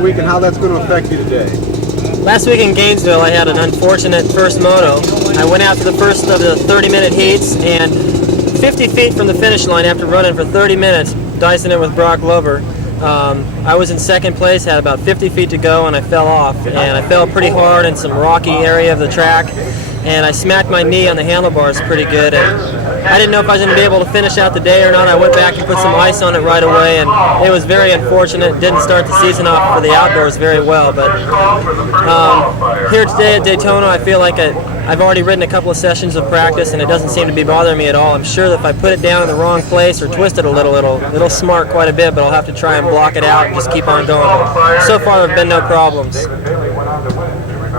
week and how that's going to affect you today. Last week in Gainesville, I had an unfortunate first moto. I went out to the first of the 30-minute heats, and 50 feet from the finish line after running for 30 minutes, dicing it with Brock Glover, I was in second place, had about 50 feet to go, and I fell off. And I fell pretty hard in some rocky area of the track, and I smacked my knee on the handlebars pretty good. And I didn't know if I was going to be able to finish out the day or not. I went back and put some ice on it right away, and it was very unfortunate. Didn't start the season off for the outdoors very well. But here today at Daytona, I feel like I've already ridden a couple of sessions of practice, and it doesn't seem to be bothering me at all. I'm sure that if I put it down in the wrong place or twist it a little, it'll smart quite a bit, but I'll have to try and block it out and just keep on going. So far, there have been no problems.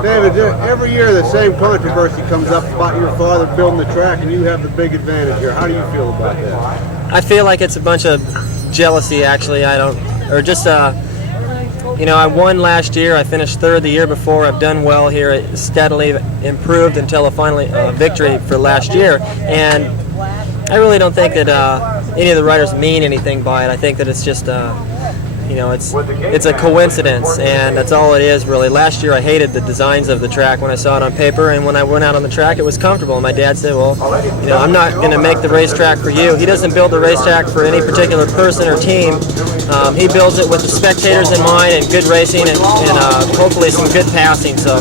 David, every year the same controversy comes up about your father building the track, and you have the big advantage here. How do you feel about that? I feel like it's a bunch of jealousy, actually. I won last year. I finished third the year before. I've done well here. It steadily improved until a victory for last year. And I really don't think that any of the riders mean anything by it. I think that it's just it's a coincidence, and that's all it is, really. Last year I hated the designs of the track when I saw it on paper, and when I went out on the track it was comfortable. And my dad said, well, I'm not going to make the racetrack for you. He doesn't build the racetrack for any particular person or team. He builds it with the spectators in mind and good racing and hopefully some good passing. So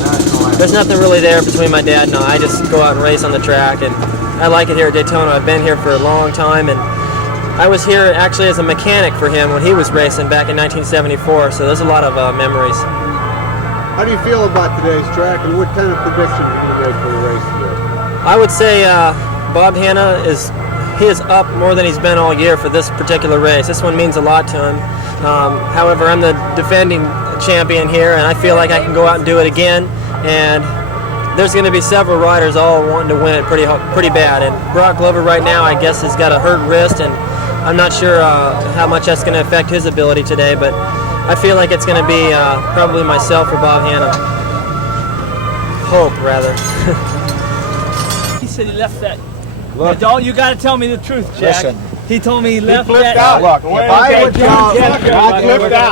there's nothing really there between my dad and I. I just go out and race on the track, and I like it here at Daytona. I've been here for a long time, and I was here actually as a mechanic for him when he was racing back in 1974, so there's a lot of memories. How do you feel about today's track, and what kind of predictions are you make for the race today? I would say Bob Hanna is up more than he's been all year for this particular race. This one means a lot to him. However, I'm the defending champion here, and I feel like I can go out and do it again. And there's going to be several riders all wanting to win it pretty bad. And Brock Glover right now, I guess, has got a hurt wrist, and I'm not sure how much that's going to affect his ability today, but I feel like it's going to be probably myself or Bob Hanna. Hope, rather. He said he left that. Look. You got to tell me the truth, Jack. Listen. He told me he left flipped that. out. Look, if I would tell you,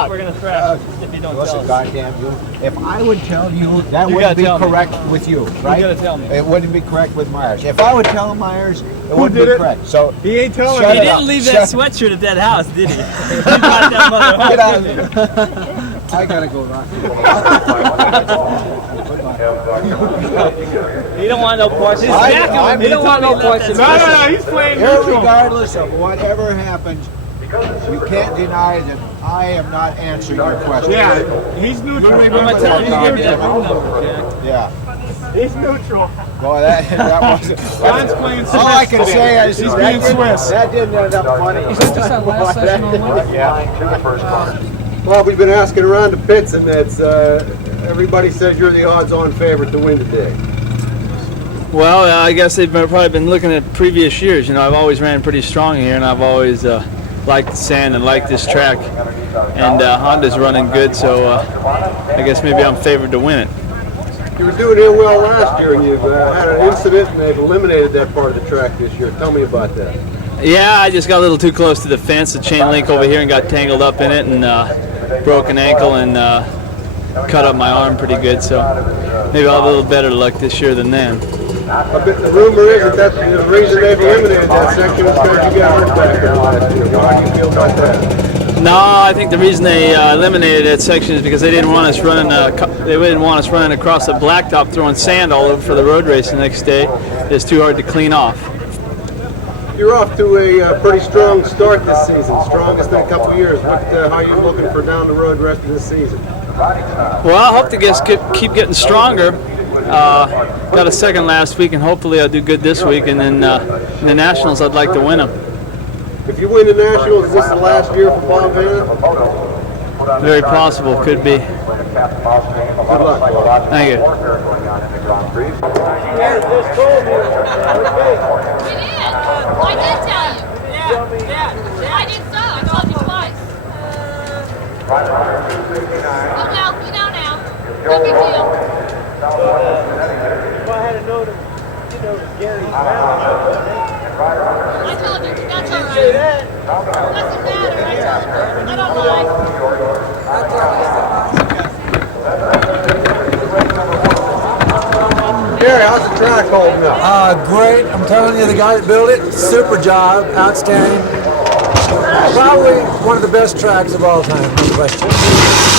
We're going to thrash if you don't tell Listen, us. goddamn you. If I would tell you, that wouldn't be correct with you, right? You gotta tell me. It wouldn't be correct with Myers. If I would tell Myers, it wouldn't be correct. So he ain't telling shut me. He it up. didn't leave that sweatshirt at that house, did he? He brought that mother home. Get out of here. I gotta go, Rocky. He don't want no questions. He don't want no questions. No, he's playing neutral. Regardless of whatever happens, you can't deny that I am not answering your question. Yeah, he's neutral. I'm going to tell you to give me that room number, Jack. Yeah. He's neutral. Boy, that wasn't. John's playing Swiss. All I can say is He's being Swiss. That didn't end up funny. Is that just that last session on Monday? Well, we've been asking around the pits, and it's everybody says you're the odds-on favorite to win today. Well, I guess they've probably been looking at previous years. I've always ran pretty strong here, and I've always liked the sand and liked this track. And Honda's running good, so I guess maybe I'm favored to win it. You were doing here well last year, and you've had an incident, and they've eliminated that part of the track this year. Tell me about that. Yeah, I just got a little too close to the fence, the chain link over here, and got tangled up in it, and broke an ankle and cut up my arm pretty good. So maybe I'll have a little better luck this year than them. The rumor is that the reason they've eliminated that section is because you got hurt back there last year. How do you feel about that? No, I think the reason they eliminated that section is because they didn't want us running. They didn't want us running across the blacktop, throwing sand all over for the road race the next day. It's too hard to clean off. You're off to a pretty strong start this season, strongest in a couple of years. How are you looking for down the road rest of the season? Well, I hope to keep getting stronger. Got a second last week, and hopefully I'll do good this week. And then in the Nationals, I'd like to win them. If you win the Nationals, is this the last year for Bob Hanna? Very possible, could be. Good luck, Bob. Thank you. You did. I did tell you. I did so. I told you twice. You know now. No big deal. If I had known him, Gary's I told you. That's all right. Doesn't matter. I told you. I don't lie. Gary, how's the track holding up? Great. I'm telling you, the guy that built it, super job, outstanding. Probably one of the best tracks of all time, no question.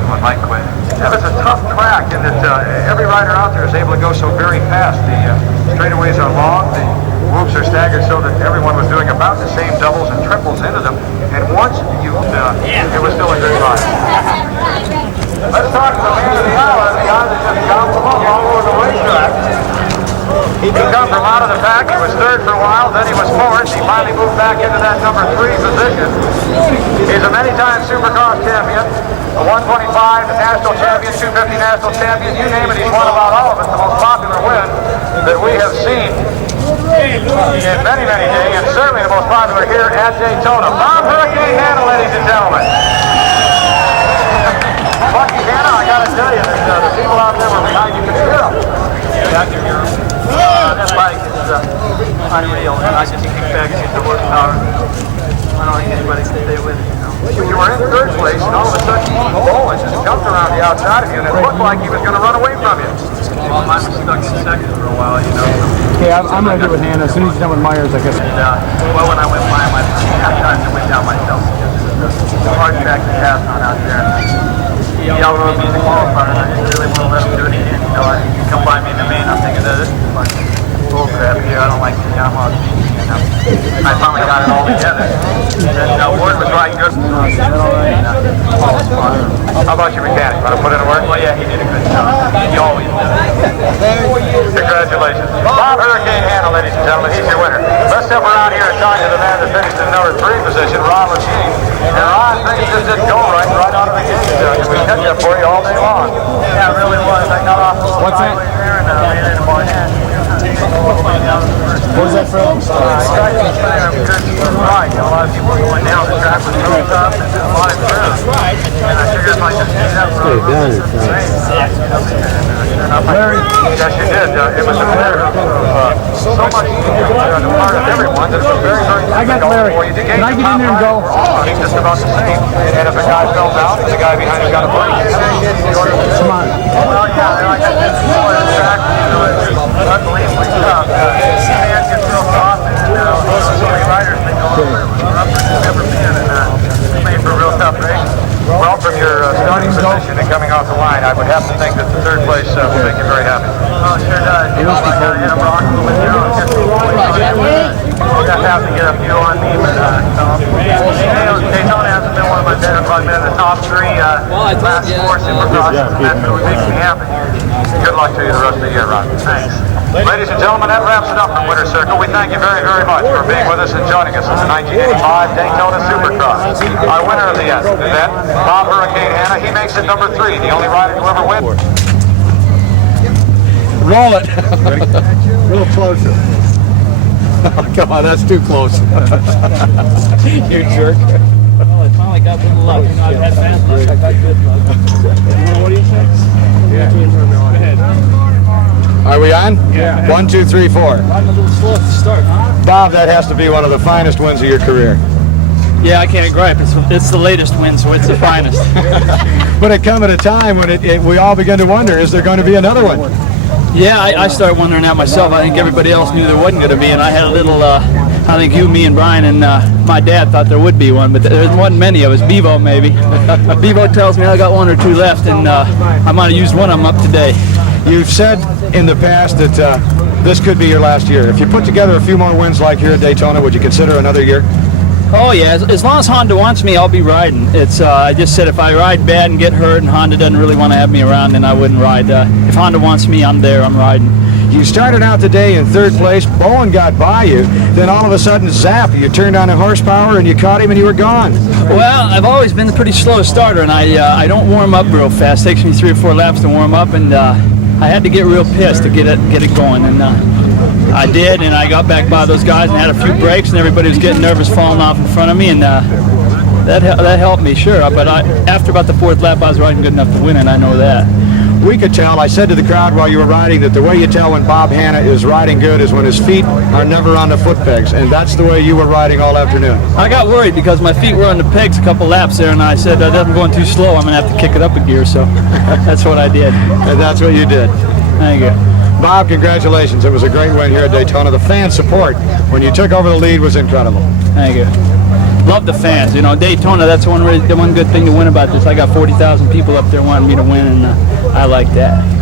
7th when Mike quit. That was a tough track in that every rider out there is able to go so very fast. The straightaways are long, the whoops are staggered so that everyone was doing about the same doubles and triples into them. And once it was still a good ride. Let's talk to the man of the hour, the guy that just bounced them up all over the racetrack. He come from out of the pack. He was third for a while, then he was fourth. He finally moved back into that number 3 position. He's a many-time Supercross champion, a 125 national champion, 250 national champion. You name it, he's won about all of it. The most popular win that we have seen in many, many days, and certainly the most popular here at Daytona. Bob Hurricane Hanna, ladies and gentlemen. Lucky Hanna, I got to tell you, the people out there were behind you can hear them. Yeah, I can hear them. That bike is unreal, and I just kick back into the horsepower. I don't think anybody can stay with it, you know. You were in third place, and all of a sudden, Bowen just jumped around the outside of you, and it looked like he was going to run away from you. Well, mine was stuck in second for a while, you know. Okay, I'm right here with Hannah. As soon as he's done with Myers, I guess. And, well, when I went by him, I tried to went down myself. It's a hard track to pass on out there. He outrode me in the qualifier, and I didn't really want to let him do it again. You know, he come by me in the main, I'm thinking that this is like bull crap here. I don't like the Yamaha speed. I finally got it all together. And Ward was riding good. How about your mechanic? Want to put in a word? Well, yeah, he did a good job. He always does. Congratulations. Bob Hurricane Hanna, ladies and gentlemen, he's your winner. Let's step around here and talk to the man that finished in number 3 position, Ron Lachine. And Ron, things just didn't go right out of the gate. We kept that for you all day long. Yeah, it really was. I got off a little sideways there and made it in Barnett. What was that from? A lot of people were going down. The track was really tough and a lot of crews. And I figured if I just stayed up for a little bit, Larry. Yes, you did. It was a matter of so much on the part of everyone that it was very, very difficult for you to gain. Can I get in there and go? Just about the same. And if a guy fell down, the guy behind him got a break. Come on. Well, yeah, like I said before, the track, it's unbelievably tough. Man gets real soft, and so many riders think all over it's never been, and it's made for a real tough race. Well, from your starting position and coming off the line, I would have to think that the third place will make you very happy. Oh, it sure does. You know, I got to hit a rock with you. I have to get a few on me, but Daytona hasn't been one of my better. I've been in the top 3 last 4 Supercrosses, and that's what makes me happy. Good luck to you the rest of the year, Ron. Thanks. Ladies and gentlemen, that wraps it up from Winter Circle. We thank you very, very much for being with us and joining us in the 1985 Daytona Supercross. Our winner of the event, Bob Hurricane Hanna, he makes it number 3, the only rider to ever win. Roll it. A little closer. Oh, come on, that's too close. You jerk. Oh, it finally got a little luck. You know, I've had bad luck. I got good luck. What do you say? Yeah. Go ahead. Are we on? Yeah. 1, 2, 3, 4. I'm a little slow at the start, huh? Bob, that has to be one of the finest wins of your career. Yeah, I can't gripe. It's the latest win, so it's the finest. But it come at a time when we all begin to wonder, is there going to be another one? Yeah, I started wondering that myself. I think everybody else knew there wasn't going to be, and I had a little, I think you, me, and Brian, and my dad thought there would be one, but there wasn't many of us. Bevo, maybe. Bevo tells me I got 1 or 2 left, and I might have used one of them up today. You've said in the past that this could be your last year. If you put together a few more wins like here at Daytona, would you consider another year? Oh yeah, as long as Honda wants me, I'll be riding. It's I just said if I ride bad and get hurt and Honda doesn't really want to have me around, then I wouldn't ride. If Honda wants me, I'm there, I'm riding. You started out today in 3rd place, Bowen got by you, then all of a sudden, zap, you turned on the horsepower and you caught him and you were gone. Well, I've always been a pretty slow starter, and I don't warm up real fast. It takes me 3 or 4 laps to warm up, and I had to get real pissed to get it going, and I did, and I got back by those guys and had a few breaks, and everybody was getting nervous falling off in front of me, and that helped me, sure. But after about the 4th lap, I was riding good enough to win, and I know that. We could tell, I said to the crowd while you were riding, that the way you tell when Bob Hanna is riding good is when his feet are never on the foot pegs, and that's the way you were riding all afternoon. I got worried because my feet were on the pegs a couple laps there, and I said, I'm going too slow, I'm going to have to kick it up a gear, so that's what I did. And that's what you did. Thank you. Bob, congratulations. It was a great win here at Daytona. The fan support when you took over the lead was incredible. Thank you. love the fans. You know, Daytona, that's the one good thing to win about this. I got 40,000 people up there wanting me to win, and I like that.